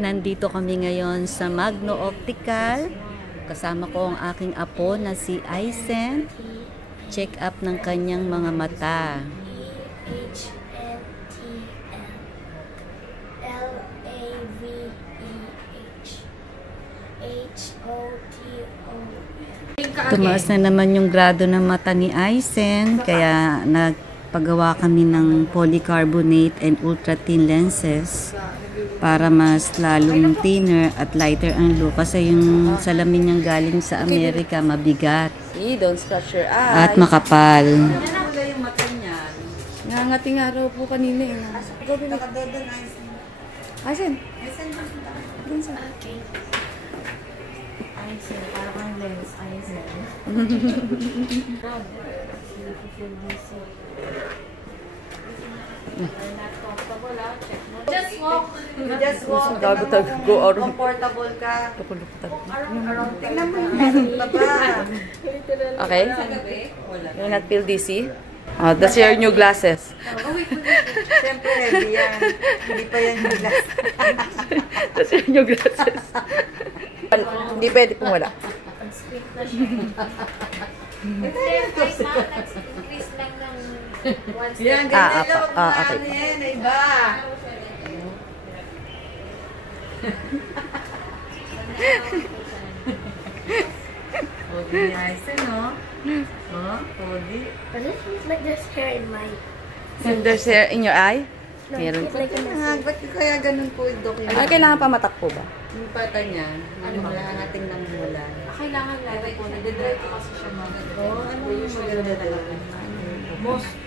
Nandito kami ngayon sa Magno Optical. Kasama ko ang aking apo na si Aizen. Check up ng kanyang mga mata. Tumaas na naman yung grado ng mata ni Aizen, kaya nagpagawa kami ng polycarbonate and ultra thin lenses para mas lalong thinner at lighter ang look, kasi yung salamin niyang galing sa Amerika mabigat. See, don't scratch your eye. At makapal. Wala yung mata niyan. Nangangati nga raw po kanina eh. Aizen. Dun sa akin. Aizen, parang lens, Aizen. Just walk. Just walk. Go out. Comfortable ka. Tingnan mo yung baba. Okay? You not feel dizzy? Oh, that's your new glasses. Siyempre, heavy yan. Hindi pa yan yung glass. That's your new glasses. Hindi pwede pong wala. Yan, ganyan lang. Okay. Ano yan, iba. Podi ni Aizen, no? Podi. But this looks like there's hair in my... There's hair in your eye? No, Meron. it's like in my... Ba't kaya ganun po yung document? Ano kailangan pa matakpo ba? Yung pata niya, malahangating ng bulan. Kailangan lagi po. Nagdadrive ko kasi siya mga Oo, ano yung maganda talaga?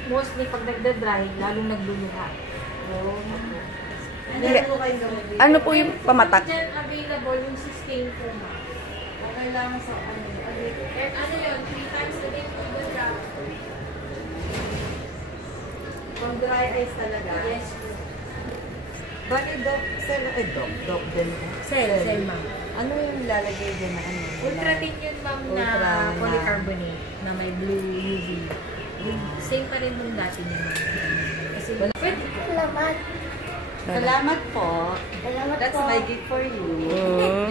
Mostly pag nagdadrive, lalong nagluluha. Ano po yung pamatak? Diyan available yung sustain po ma. Kailangan sa ano? And ano yun, 3 times a day po the drop. Pang dry eyes talaga? Yes po. Bali, doc din. Cell ma'am. Ano yung lalagay din na ano? Ultra thin yun ma'am na Ultra na- polycarbonate na may blue UV. Same pa rin nung dati niya ma'am. Kasi pwede. Salamat. Salamat po. Salamat That's po. my gift for you.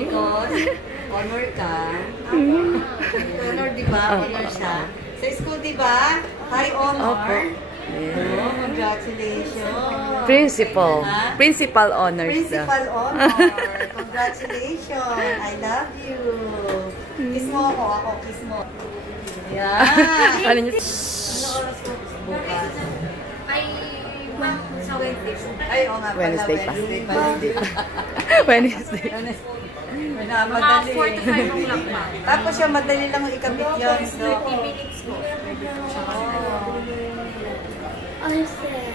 Because honor ka. Honor, di ba? Honor siya. Sa school, di ba? High honor. Oh, congratulations. Principal. Ha? Principal honors. Principal honor. Congratulations. I love you. Kiss mo ako. Kiss mo. Yeah. Ano niyo? Ano oras mo bukas? Ay, ma'am, sa Wednesday po. Ay, oo nga pala. Wednesday pa. Wednesday. Wednesday. Mga Madali. 45 o'clock ma'am. Tapos siya, madali lang yung ikabit yun. So, 30 minutes po. Pwede po siya kasi. Aizen.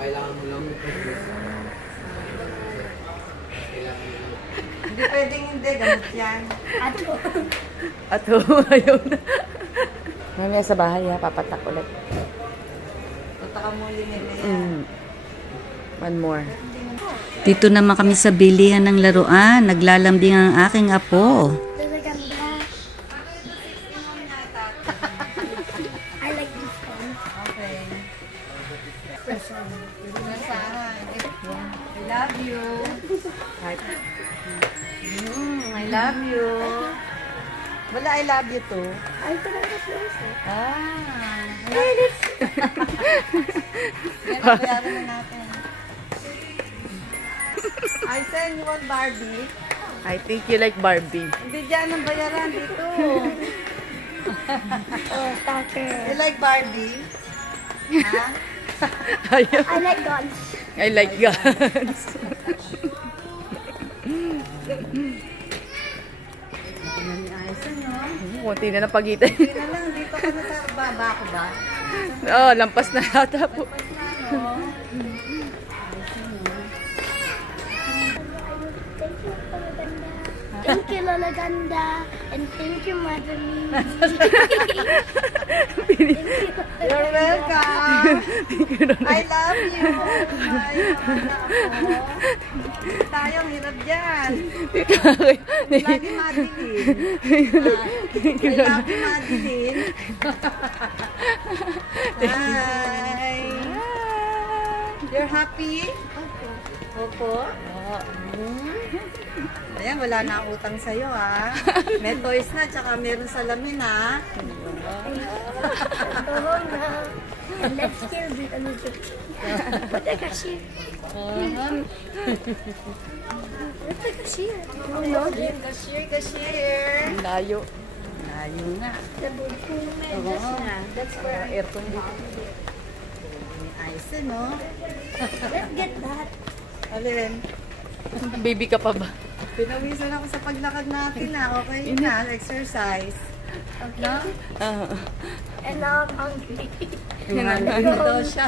Kailangan mo lang hindi pwedeng hindi. Gamit yan. At ayaw na. Mamaya sa bahay ha, papatak ulit. Punta ka muli nila. One more. Dito naman kami sa bilihan ng laruan. Naglalambing ang aking apo. Ganda. I like this one. Okay. I love you. I love you. Wala, I love you too. Ay, talaga close. Yan ang bayaran na natin. Aizen, you want Barbie? I think you like Barbie. Hindi dyan ang bayaran dito. Oh, stalker. You like Barbie? Ha? Ayaw. I like guns. I like guns. Ano ni Aizen, no? Kunti na napagitan. Hindi na lang, dito ka na sa baba ko ba? Oo, lampas na yata po. Thank you, Lola Ganda. And thank you, Mother Lee. You're welcome. I love you. Tayong hirap dyan. Lagi Madeline. I love you, Madeline. Hi. You're happy? Opo. Ayan, wala na ang utang sa'yo, ha? May toys na, tsaka meron salamin, ha? Oo na. Let's kill the What the cashier? What the cashier? Oh no. Cashier. Layo. Layo nga. The bullpen. That's where Aircon dito. Ayos, no? Let's get that. Alin? Baby ka pa ba? Pinawisan ako sa paglakad natin, ha? Okay na, exercise. Okay. And now I'm hungry. Hungry na daw siya.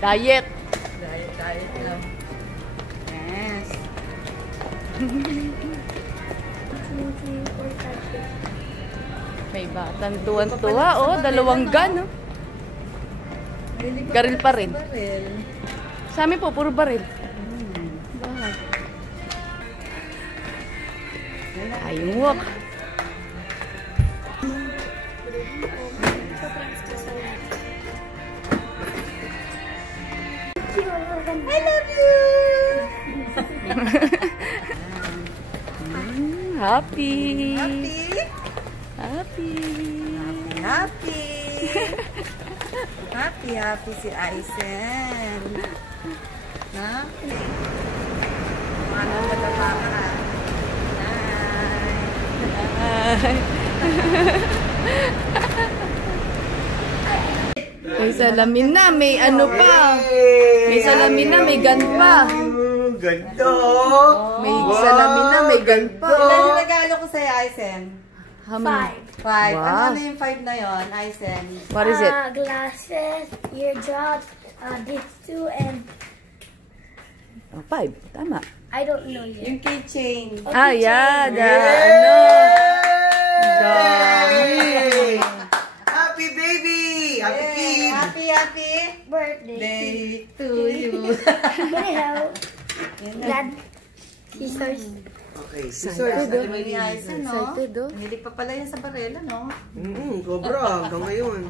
Diet. Diet lang. Yes. May batang tuwan-tuwa, oh. Dalawang gun, oh. Garil pa rin. Baril. Sa amin po, puro baril. Ayun, walk. I love you! Happy. Happy? Happy. Happy! Happy si Aisen. Ha? Ano mataba ka? May salamin na, may ano pa. May salamin na, may gun pa. Ganda! May salamin na, may gun pa. Ilan yung regalo ko sa'yo, Aisen? How many? 5. Wow. Ano yung 5 na yon, Aisen? What is it? Glasses, eardrops, this too, and Oh, 5. Tama. I don't know yet. Yung keychain. Ah, yeah. Ano? Dami. Happy baby! Happy kid! Happy Birthday. day to you. Anyhow, glad scissors. Okay, Excited, oh. Ni Aisen, no? Excited, oh. Hindi pa pala yan sa barela, no? Sobra, hanggang ngayon.